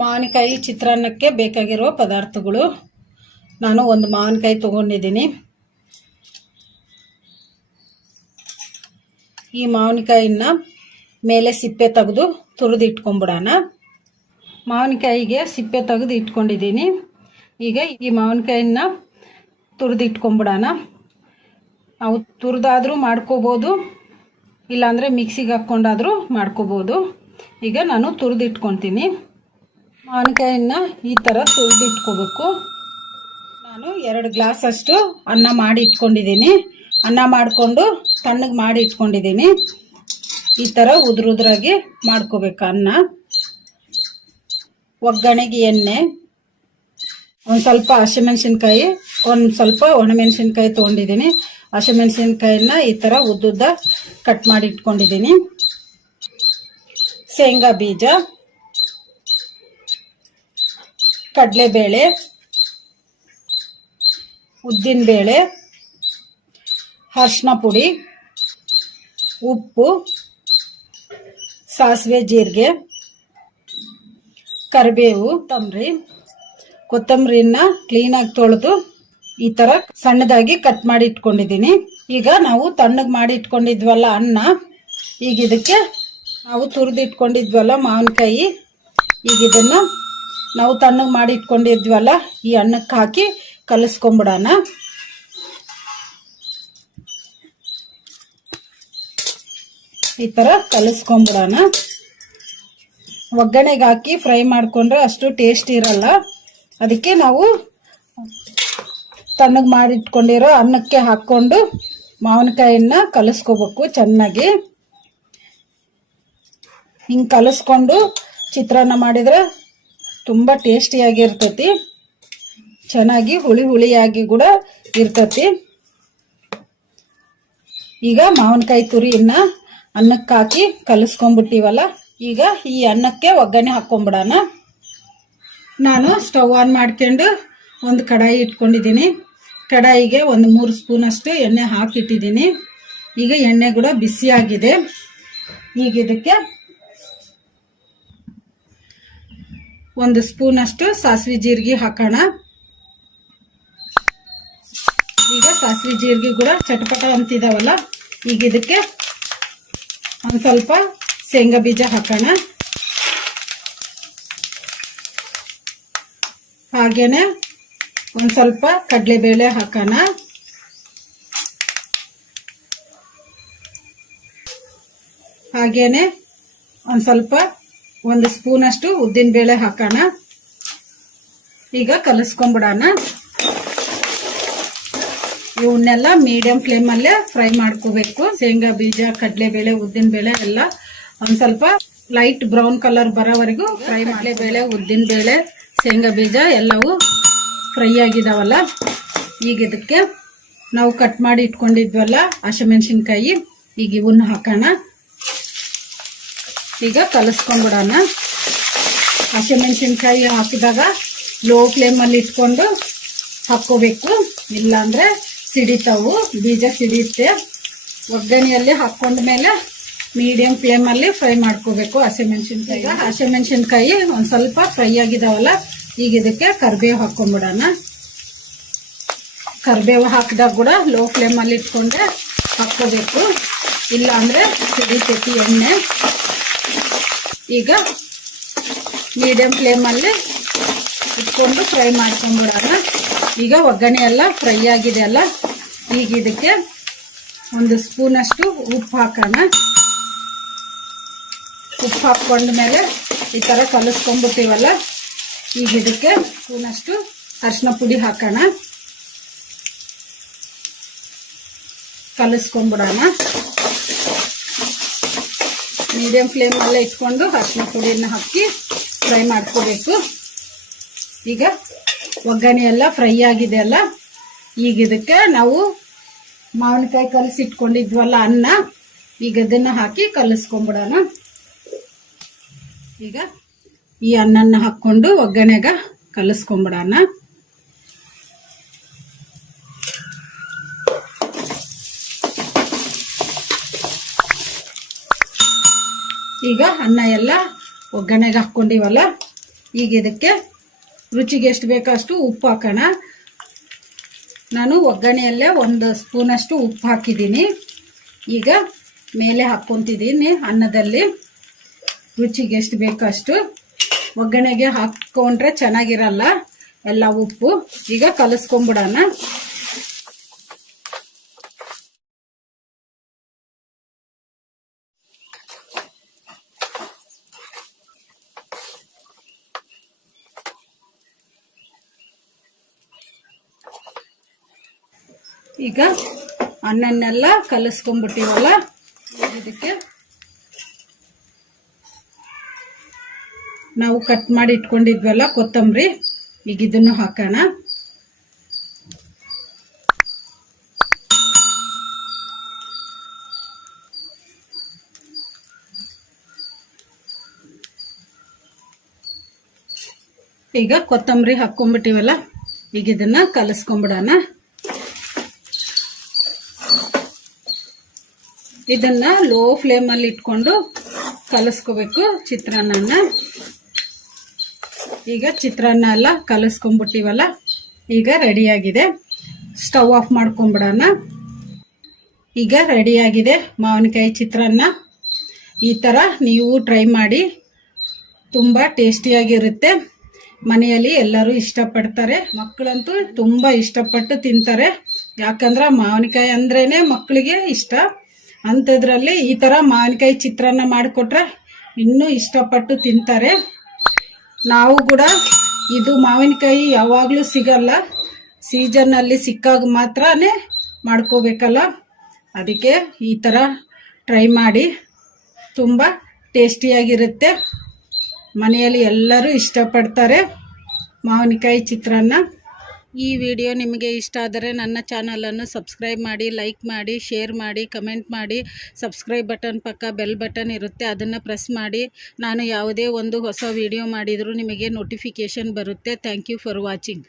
ಮಾವಿನಕಾಯಿ ಚಿತ್ರಾನ್ನಕ್ಕೆ ಬೇಕಾಗಿರುವ ಪದಾರ್ಥಗಳು. ನಾನು ಒಂದು ಮಾವಿನಕಾಯಿ ತಗೊಂಡಿದ್ದೀನಿ. ಈ ಮಾವಿನಕಾಯಿನ ಮೇಲೆ ಸಿಪ್ಪೆ ತೆಗೆದು ತುರಿದು ಇಟ್ಕೊಂಡ್ಬಿಡೋಣ. ಮಾವಿನಕಾಯಿಗೆ ಸಿಪ್ಪೆ ತೆಗೆದು ಇಟ್ಕೊಂಡಿದ್ದೀನಿ. ಈಗ ಈ ಮಾವಿನಕಾಯಿನ ತುರಿದು ಇಟ್ಕೊಂಡ್ಬಿಡೋಣ. ನಾವು ತುರಿದಾದರೂ ಮಾಡ್ಕೋಬೋದು, ಇಲ್ಲಾಂದರೆ ಮಿಕ್ಸಿಗೆ ಹಾಕ್ಕೊಂಡಾದರೂ ಮಾಡ್ಕೋಬೋದು. ಈಗ ನಾನು ತುರಿದು ಇಟ್ಕೊತೀನಿ. ಮಾವಿನಕಾಯಿನ ಈ ಥರ ತುರಿದು ಇಟ್ಕೋಬೇಕು. ನಾನು 2 ಗ್ಲಾಸ್ ಅಷ್ಟು ಅನ್ನ ಮಾಡಿ ಇಟ್ಕೊಂಡಿದ್ದೀನಿ. ಅನ್ನ ಮಾಡಿಕೊಂಡು ತಣ್ಣಗೆ ಮಾಡಿ ಇಟ್ಕೊಂಡಿದ್ದೀನಿ. ಈ ಥರ ಉದುರಾಗಿ ಮಾಡ್ಕೋಬೇಕು ಅನ್ನ. ಒಗ್ಗರಣೆಗೆ ಎಣ್ಣೆ, ಒಂದು ಸ್ವಲ್ಪ ಹಸಿಮೆಣಸಿನ್ಕಾಯಿ, ಒಂದು ಸ್ವಲ್ಪ ಒಣಮೆಣಸಿನ್ಕಾಯಿ ತೊಗೊಂಡಿದ್ದೀನಿ. ಹಸಿಮೆಣಸಿನ್ಕಾಯಿನ ಈ ಥರ ಉದ್ದುದ್ದ ಕಟ್ ಮಾಡಿ ಇಟ್ಕೊಂಡಿದ್ದೀನಿ. ಶೇಂಗಾ ಬೀಜ, ಕಡಲೆಬೇಳೆ, ಉದ್ದಿನಬೇಳೆ, ಅರಿಶಿನ ಪುಡಿ, ಉಪ್ಪು, ಸಾಸಿವೆ ಜೀರಿಗೆ, ಕರಿಬೇವು, ಕೊತ್ತಂಬರಿನ ಕ್ಲೀನಾಗಿ ತೊಳೆದು ಈ ಥರ ಸಣ್ಣದಾಗಿ ಕಟ್ ಮಾಡಿ ಇಟ್ಕೊಂಡಿದ್ದೀನಿ. ಈಗ ನಾವು ತಣ್ಣಗೆ ಮಾಡಿ ಇಟ್ಕೊಂಡಿದ್ವಲ್ಲ ಅನ್ನ, ಈಗ ಇದಕ್ಕೆ ನಾವು ತುರಿದು ಇಟ್ಕೊಂಡಿದ್ವಲ್ಲ ಮಾವಿನಕಾಯಿ, ಈಗ ಇದನ್ನು ನಾವು ತಣ್ಣಗೆ ಮಾಡಿ ಇಟ್ಕೊಂಡಿದ್ವಲ್ಲ ಈ ಅನ್ನಕ್ಕೆ ಹಾಕಿ ಕಲಿಸ್ಕೊಂಡ್ಬಿಡೋಣ. ಈ ಥರ ಕಲಿಸ್ಕೊಂಡ್ಬಿಡೋಣ. ಒಗ್ಗರಣೆಗೆ ಹಾಕಿ ಫ್ರೈ ಮಾಡಿಕೊಂಡ್ರೆ ಅಷ್ಟು ಟೇಸ್ಟ್ ಇರಲ್ಲ. ಅದಕ್ಕೆ ನಾವು ತಣ್ಣಗೆ ಮಾಡಿ ಇಟ್ಕೊಂಡಿರೋ ಅನ್ನಕ್ಕೆ ಹಾಕ್ಕೊಂಡು ಮಾವಿನಕಾಯಿನ ಕಲಿಸ್ಕೋಬೇಕು ಚೆನ್ನಾಗಿ. ಹಿಂಗೆ ಕಲಿಸ್ಕೊಂಡು ಚಿತ್ರಾನ್ನ ಮಾಡಿದರೆ ತುಂಬ ಟೇಸ್ಟಿಯಾಗಿರ್ತೈತಿ. ಚೆನ್ನಾಗಿ ಹುಳಿಯಾಗಿ ಕೂಡ ಇರ್ತೈತಿ. ಈಗ ಮಾವಿನಕಾಯಿ ತುರಿಯನ್ನ ಅನ್ನಕ್ಕೆ ಹಾಕಿ ಕಲಿಸ್ಕೊಂಡ್ಬಿಟ್ಟಿವಲ್ಲ, ಈಗ ಈ ಅನ್ನಕ್ಕೆ ಒಗ್ಗರಣೆ ಹಾಕ್ಕೊಂಡ್ಬಿಡೋಣ. ನಾನು ಸ್ಟವ್ ಆನ್ ಮಾಡ್ಕೊಂಡು ಒಂದು ಕಡಾಯಿ ಇಟ್ಕೊಂಡಿದ್ದೀನಿ. ಕಡಾಯಿಗೆ ಒಂದು 3 ಸ್ಪೂನ್ ಅಷ್ಟು ಎಣ್ಣೆ ಹಾಕಿಟ್ಟಿದ್ದೀನಿ. ಈಗ ಎಣ್ಣೆ ಕೂಡ ಬಿಸಿಯಾಗಿದೆ. ಈಗ ಇದಕ್ಕೆ 1 ಸ್ಪೂನ್ ಅಷ್ಟು ಸಾಸಿವೆ ಜೀರಿಗೆ ಹಾಕೋಣ. ಈಗ ಸಾಸಿವೆ ಜೀರಿಗೆ ಕೂಡ ಚಟಪಟ ಅಂತಿದಾವಲ್ಲ, ಈಗ ಇದಕ್ಕೆ ಒಂದು ಸ್ವಲ್ಪ ಶೇಂಗಾ ಬೀಜ ಹಾಕೋಣ. ಹಾಗೇನೆ ಒಂದು ಸ್ವಲ್ಪ ಕಡಲೆಬೇಳೆ ಹಾಕೋಣ. ಹಾಗೇನೆ ಒಂದು ಸ್ವಲ್ಪ 1 ಸ್ಪೂನ್ ಅಷ್ಟು ಉದ್ದಿನ ಬೇಳೆ ಹಾಕೋಣ. ಈಗ ಕಲಿಸ್ಕೊಂಡ್ಬಿಡೋಣ. ಇವನ್ನೆಲ್ಲ ಮೀಡಿಯಂ ಫ್ಲೇಮಲ್ಲೇ ಫ್ರೈ ಮಾಡ್ಕೋಬೇಕು. ಶೇಂಗಾ ಬೀಜ, ಕಡಲೆಬೇಳೆ, ಉದ್ದಿನ ಬೇಳೆ ಎಲ್ಲ ಒಂದು ಸ್ವಲ್ಪ ಲೈಟ್ ಬ್ರೌನ್ ಕಲರ್ ಬರೋವರೆಗೂ ಫ್ರೈ. ಕಡಲೆಬೇಳೆ, ಉದ್ದಿನ ಬೇಳೆ, ಶೇಂಗಾ ಬೀಜ ಎಲ್ಲವೂ ಫ್ರೈ ಆಗಿದಾವಲ್ಲ, ಈಗ ಇದಕ್ಕೆ ನಾವು ಕಟ್ ಮಾಡಿ ಇಟ್ಕೊಂಡಿದ್ವಲ್ಲ ಹಸಿಮೆಣಸಿನ್ಕಾಯಿ, ಈಗ ಇವನ್ನ ಹಾಕೋಣ. ಈಗ ಕಲಿಸ್ಕೊಂಡ್ಬಿಡೋಣ. ಹಸಿಮೆಣಸಿನ್ಕಾಯಿ ಹಾಕಿದಾಗ ಲೋ ಫ್ಲೇಮಲ್ಲಿ ಇಟ್ಕೊಂಡು ಹಾಕ್ಕೋಬೇಕು, ಇಲ್ಲಾಂದ್ರೆ ಸಿಡಿತಾವು, ಬೀಜ ಸಿಡಿಯುತ್ತೆ. ಒಗ್ಗರಣೆಯಲ್ಲಿ ಹಾಕೊಂಡ್ಮೇಲೆ ಮೀಡಿಯಂ ಫ್ಲೇಮಲ್ಲಿ ಫ್ರೈ ಮಾಡ್ಕೋಬೇಕು ಹಸಿಮೆಣಸಿನ್ಕಾಯಿ. ಹಸಿಮೆಣಸಿನ್ಕಾಯಿ ಒಂದು ಸ್ವಲ್ಪ ಫ್ರೈ ಆಗಿದಾವಲ್ಲ, ಈಗ ಇದಕ್ಕೆ ಕರಿಬೇವು ಹಾಕೊಂಡ್ಬಿಡೋಣ. ಕರಿಬೇವು ಹಾಕಿದಾಗ ಕೂಡ ಲೋ ಫ್ಲೇಮಲ್ಲಿ ಇಟ್ಕೊಂಡ್ರೆ ಹಾಕ್ಕೋಬೇಕು, ಇಲ್ಲಾಂದ್ರೆ ಸಿಡಿತೈತಿ ಎಣ್ಣೆ. ಈಗ ಮೀಡಿಯಂ ಫ್ಲೇಮಲ್ಲಿ ಇಟ್ಕೊಂಡು ಫ್ರೈ ಮಾಡ್ಕೊಂಡ್ಬಿಡೋಣ. ಈಗ ಒಗ್ಗರಣೆ ಎಲ್ಲ ಫ್ರೈ ಆಗಿದೆ ಅಲ್ಲ, ಈಗ ಇದಕ್ಕೆ 1 ಸ್ಪೂನ್ ಅಷ್ಟು ಉಪ್ಪು ಹಾಕೋಣ. ಉಪ್ಪು ಹಾಕೊಂಡ್ಮೇಲೆ ಈ ಥರ ಕಲಿಸ್ಕೊಂಡ್ಬಿಟ್ಟಿವಲ್ಲ, ಈಗ ಇದಕ್ಕೆ ಸ್ಪೂನ್ ಅಷ್ಟು ಅರಿಶಿನ ಪುಡಿ ಹಾಕೋಣ. ಕಲಿಸ್ಕೊಂಡ್ಬಿಡೋಣ. ಮೀಡಿಯಂ ಫ್ಲೇಮಲ್ಲೇ ಇಟ್ಕೊಂಡು ಅರಿಶಿನ ಪುಡಿಯನ್ನು ಹಾಕಿ ಫ್ರೈ ಮಾಡ್ಕೋಬೇಕು. ಈಗ ಒಗ್ಗರಣೆ ಎಲ್ಲ ಫ್ರೈ ಆಗಿದೆ ಅಲ್ಲ, ಈಗ ಇದಕ್ಕೆ ನಾವು ಮಾವಿನಕಾಯಿ ಕಲಸಿ ಇಟ್ಕೊಂಡಿದ್ವಲ್ಲ ಅನ್ನ, ಈಗ ಅದನ್ನ ಹಾಕಿ ಕಲಿಸ್ಕೊಂಡ್ಬಿಡೋಣ. ಈಗ ಈ ಅನ್ನನ ಹಾಕ್ಕೊಂಡು ಒಗ್ಗರಣೆಗೆ ಕಲಿಸ್ಕೊಂಬಿಡೋಣ. ಈಗ ಅನ್ನ ಎಲ್ಲ ಒಗ್ಗರಣೆಗೆ ಹಾಕ್ಕೊಂಡಿವಲ್ಲ, ಈಗ ಇದಕ್ಕೆ ರುಚಿಗೆ ಎಷ್ಟು ಬೇಕಷ್ಟು ಉಪ್ಪು ಹಾಕೋಣ. ನಾನು ಒಗ್ಗರಣೆಯಲ್ಲೇ 1 ಸ್ಪೂನಷ್ಟು ಉಪ್ಪು ಹಾಕಿದ್ದೀನಿ. ಈಗ ಮೇಲೆ ಹಾಕ್ಕೊತಿದ್ದೀನಿ ಅನ್ನದಲ್ಲಿ ರುಚಿಗೆ ಎಷ್ಟು ಬೇಕಷ್ಟು. ಒಗ್ಗರಣೆಗೆ ಹಾಕ್ಕೊಂಡ್ರೆ ಚೆನ್ನಾಗಿರಲ್ಲ ಎಲ್ಲ ಉಪ್ಪು. ಈಗ ಕಲಿಸ್ಕೊಂಬಿಡೋಣ. ಈಗ ಅನ್ನನ್ನೆಲ್ಲ ಕಲಿಸ್ಕೊಂಡ್ಬಿಟ್ಟಿವಲ್ಲ, ಇದಕ್ಕೆ ನಾವು ಕಟ್ ಮಾಡಿ ಇಟ್ಕೊಂಡಿದ್ವಲ್ಲ ಕೊತ್ತಂಬರಿ, ಈಗ ಇದನ್ನು ಹಾಕೋಣ. ಈಗ ಕೊತ್ತಂಬರಿ ಹಾಕ್ಕೊಂಡ್ಬಿಟ್ಟಿವಲ್ಲ, ಈಗ ಇದನ್ನ ಕಲಿಸ್ಕೊಂಡ್ಬಿಡೋಣ. ಇದನ್ನ ಲೋ ಫ್ಲೇಮಲ್ಲಿ ಇಟ್ಕೊಂಡು ಕಲಿಸ್ಕೋಬೇಕು ಚಿತ್ರಾನ್ನ. ಈಗ ಚಿತ್ರಾನ್ನ ಎಲ್ಲ ಕಲಿಸ್ಕೊಂಡ್ಬಿಟ್ಟಿವಲ್ಲ, ಈಗ ರೆಡಿಯಾಗಿದೆ. ಸ್ಟವ್ ಆಫ್ ಮಾಡ್ಕೊಂಡ್ಬಿಡೋಣ. ಈಗ ರೆಡಿಯಾಗಿದೆ ಮಾವಿನಕಾಯಿ ಚಿತ್ರಾನ್ನ. ಈ ಥರ ನೀವು ಟ್ರೈ ಮಾಡಿ, ತುಂಬ ಟೇಸ್ಟಿಯಾಗಿರುತ್ತೆ. ಮನೆಯಲ್ಲಿ ಎಲ್ಲರೂ ಇಷ್ಟಪಡ್ತಾರೆ, ಮಕ್ಕಳಂತೂ ತುಂಬ ಇಷ್ಟಪಟ್ಟು ತಿಂತಾರೆ. ಯಾಕಂದ್ರೆ ಮಾವಿನಕಾಯಿ ಅಂದ್ರೇನೆ ಮಕ್ಕಳಿಗೆ ಇಷ್ಟ. ಅಂಥದ್ರಲ್ಲಿ ಈ ಥರ ಮಾವಿನಕಾಯಿ ಚಿತ್ರಾನ್ನ ಮಾಡಿಕೊಟ್ರೆ ಇನ್ನೂ ಇಷ್ಟಪಟ್ಟು ತಿಂತಾರೆ. ನಾವು ಕೂಡ ಇದು ಮಾವಿನಕಾಯಿ ಯಾವಾಗಲೂ ಸಿಗಲ್ಲ, ಸೀಸನ್ನಲ್ಲಿ ಸಿಕ್ಕಾಗ ಮಾತ್ರನೇ ಮಾಡ್ಕೋಬೇಕಲ್ಲ, ಅದಕ್ಕೆ ಈ ಥರ ಟ್ರೈ ಮಾಡಿ. ತುಂಬ ಟೇಸ್ಟಿಯಾಗಿರುತ್ತೆ, ಮನೆಯಲ್ಲಿ ಎಲ್ಲರೂ ಇಷ್ಟಪಡ್ತಾರೆ ಮಾವಿನಕಾಯಿ ಚಿತ್ರಾನ್ನ. ಈ ವಿಡಿಯೋ ನಿಮಗೆ ಇಷ್ಟ ಆದರೆ ನನ್ನ ಚಾನಲನ್ನು ಸಬ್ಸ್ಕ್ರೈಬ್ ಮಾಡಿ, ಲೈಕ್ ಮಾಡಿ, ಶೇರ್ ಮಾಡಿ, ಕಮೆಂಟ್ ಮಾಡಿ. ಸಬ್ಸ್ಕ್ರೈಬ್ ಬಟನ್ ಪಕ್ಕ ಬೆಲ್ ಬಟನ್ ಇರುತ್ತೆ, ಅದನ್ನು ಪ್ರೆಸ್ ಮಾಡಿ. ನಾನು ಯಾವುದೇ ಒಂದು ಹೊಸ ವಿಡಿಯೋ ಮಾಡಿದರೂ ನಿಮಗೆ ನೋಟಿಫಿಕೇಷನ್ ಬರುತ್ತೆ. Thank you for watching.